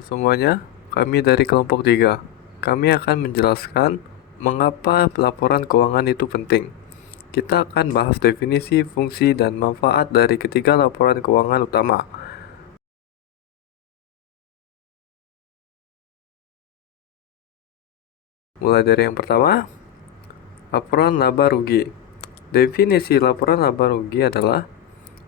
Semuanya, kami dari kelompok 3. Kami akan menjelaskan mengapa pelaporan keuangan itu penting. Kita akan bahas definisi, fungsi, dan manfaat dari ketiga laporan keuangan utama. Mulai dari yang pertama, laporan laba rugi. Definisi laporan laba rugi adalah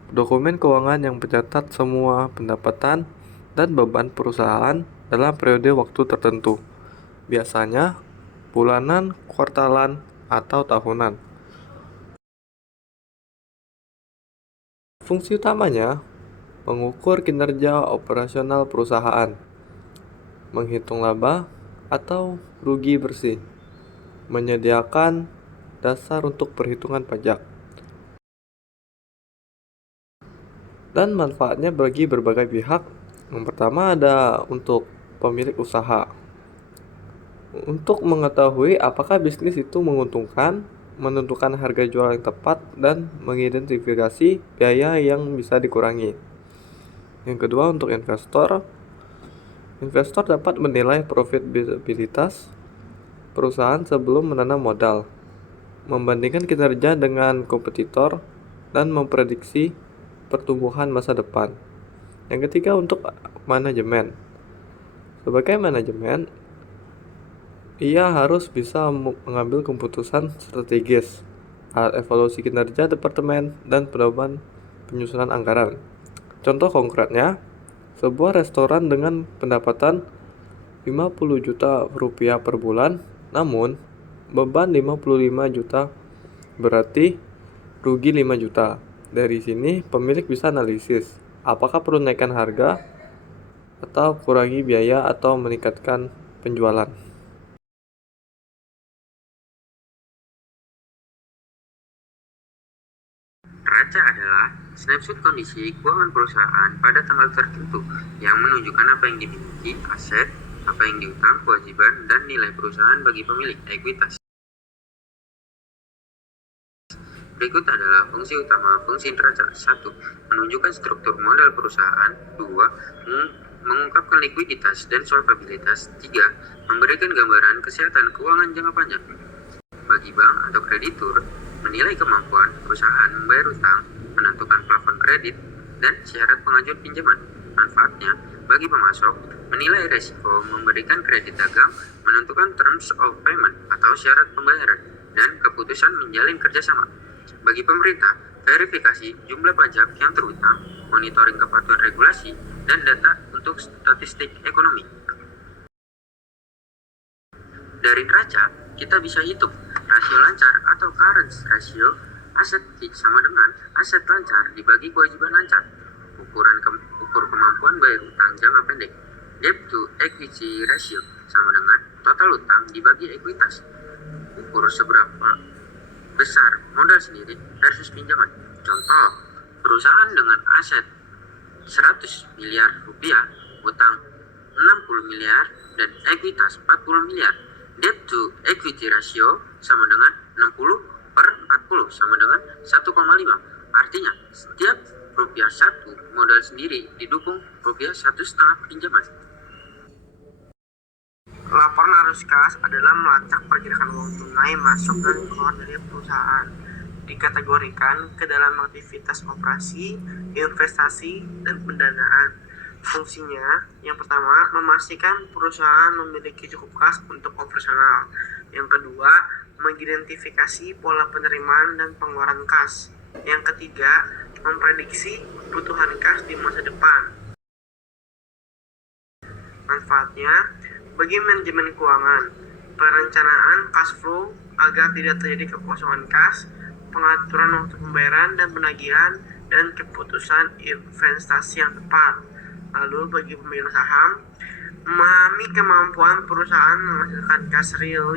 dokumen keuangan yang mencatat semua pendapatan dan beban perusahaan dalam periode waktu tertentu, biasanya bulanan, kuartalan, atau tahunan. Fungsi utamanya mengukur kinerja operasional perusahaan, menghitung laba atau rugi bersih, menyediakan dasar untuk perhitungan pajak, dan manfaatnya bagi berbagai pihak. Yang pertama ada untuk pemilik usaha, untuk mengetahui apakah bisnis itu menguntungkan, menentukan harga jual yang tepat, dan mengidentifikasi biaya yang bisa dikurangi. Yang kedua untuk investor, investor dapat menilai profitabilitas perusahaan sebelum menanam modal, membandingkan kinerja dengan kompetitor, dan memprediksi pertumbuhan masa depan. Yang ketiga untuk manajemen. Sebagai manajemen, ia harus bisa mengambil keputusan strategis, alat evaluasi kinerja departemen, dan pedoman penyusunan anggaran. Contoh konkretnya, sebuah restoran dengan pendapatan 50 juta rupiah per bulan, namun beban 55 juta, berarti rugi 5 juta. Dari sini pemilik bisa analisis apakah perlu naikkan harga atau kurangi biaya atau meningkatkan penjualan. Neraca adalah snapshot kondisi keuangan perusahaan pada tanggal tertentu yang menunjukkan apa yang dimiliki, aset, apa yang diutang, kewajiban, dan nilai perusahaan bagi pemilik, ekuitas. Berikut adalah fungsi utama fungsi neraca. 1. Menunjukkan struktur modal perusahaan. 2. Mengungkapkan likuiditas dan solvabilitas. 3. Memberikan gambaran kesehatan keuangan jangka panjang. Bagi bank atau kreditur, menilai kemampuan perusahaan membayar utang, menentukan plafon kredit, dan syarat pengajuan pinjaman. Manfaatnya, bagi pemasok, menilai resiko, memberikan kredit dagang, menentukan terms of payment atau syarat pembayaran, dan keputusan menjalin kerjasama. Bagi pemerintah, verifikasi jumlah pajak yang terutang, monitoring kepatuhan regulasi, dan data untuk statistik ekonomi. Dari neraca, kita bisa hitung rasio lancar atau current ratio, aset sama dengan aset lancar dibagi kewajiban lancar. Ukur kemampuan bayar utang jangka pendek. Debt to equity ratio sama dengan total utang dibagi ekuitas. Ukur seberapa besar modal sendiri versus pinjaman. Contoh, perusahaan dengan aset 100 miliar rupiah, utang 60 miliar, dan ekuitas 40 miliar. Debt to equity ratio sama dengan 60/40 sama dengan 1,5. Artinya, setiap rupiah 1 modal sendiri didukung rupiah 1,5 pinjaman. Laporan arus kas adalah melacak pergerakan uang tunai masuk dan keluar dari perusahaan. Dikategorikan ke dalam aktivitas operasi, investasi, dan pendanaan. Fungsinya, yang pertama, memastikan perusahaan memiliki cukup kas untuk operasional. Yang kedua, mengidentifikasi pola penerimaan dan pengeluaran kas. Yang ketiga, memprediksi kebutuhan kas di masa depan. Manfaatnya, bagi manajemen keuangan, perencanaan cash flow agar tidak terjadi kekosongan kas, pengaturan waktu pembayaran dan penagihan, dan keputusan investasi yang tepat. Lalu bagi pemegang saham, memahami kemampuan perusahaan menghasilkan kas real,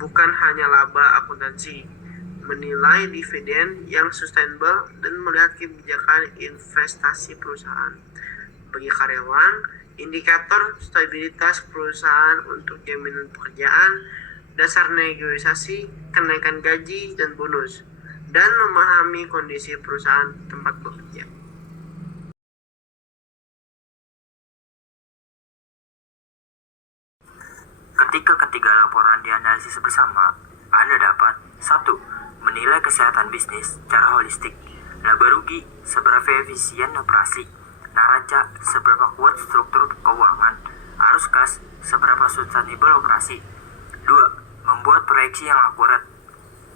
bukan hanya laba akuntansi, menilai dividen yang sustainable, dan melihat kebijakan investasi perusahaan. Bagi karyawan, indikator stabilitas perusahaan untuk jaminan pekerjaan, dasar negosiasi, kenaikan gaji dan bonus, dan memahami kondisi perusahaan tempat bekerja. Ketika ketiga laporan dianalisis bersama, Anda dapat 1. Menilai kesehatan bisnis secara holistik. Laba rugi, seberapa efisien operasi. Neraca, seberapa kuat struktur keuangan. Arus kas, seberapa sustainable operasi. 2. Membuat proyeksi yang akurat.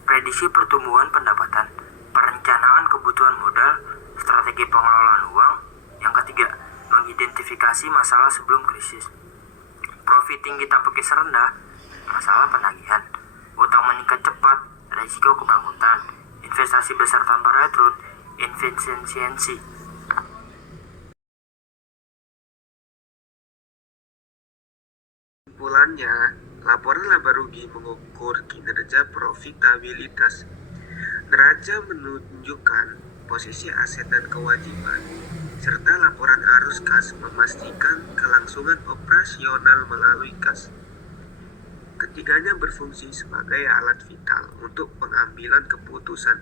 Prediksi pertumbuhan pendapatan. Perencanaan kebutuhan modal, strategi pengelolaan uang. Yang ketiga, mengidentifikasi masalah sebelum krisis. Profiting kita pakai serendah, masalah penagihan. Utang meningkat cepat, risiko kebangkrutan. Investasi besar tanpa return, inefisiensi. Kesimpulannya, laporan laba rugi mengukur kinerja profitabilitas. Neraca menunjukkan posisi aset dan kewajiban, serta laporan arus kas memastikan kelangsungan operasional melalui kas. Ketiganya berfungsi sebagai alat vital untuk pengambilan keputusan,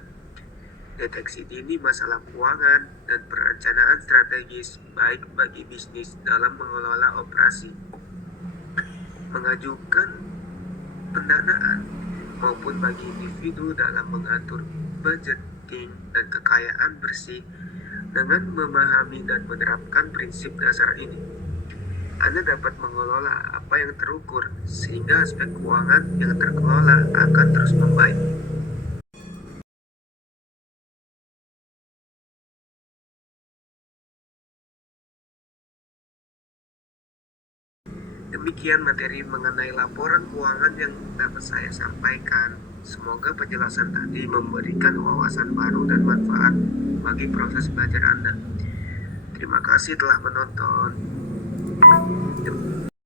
deteksi dini masalah keuangan, dan perencanaan strategis baik bagi bisnis dalam mengelola operasi, mengajukan pendanaan, maupun bagi individu dalam mengatur budgeting dan kekayaan bersih. Dengan memahami dan menerapkan prinsip dasar ini, Anda dapat mengelola apa yang terukur, sehingga aspek keuangan yang terkelola akan terus membaik. Demikian materi mengenai laporan keuangan yang dapat saya sampaikan. Semoga penjelasan tadi memberikan wawasan baru dan manfaat bagi proses belajar Anda. Terima kasih telah menonton.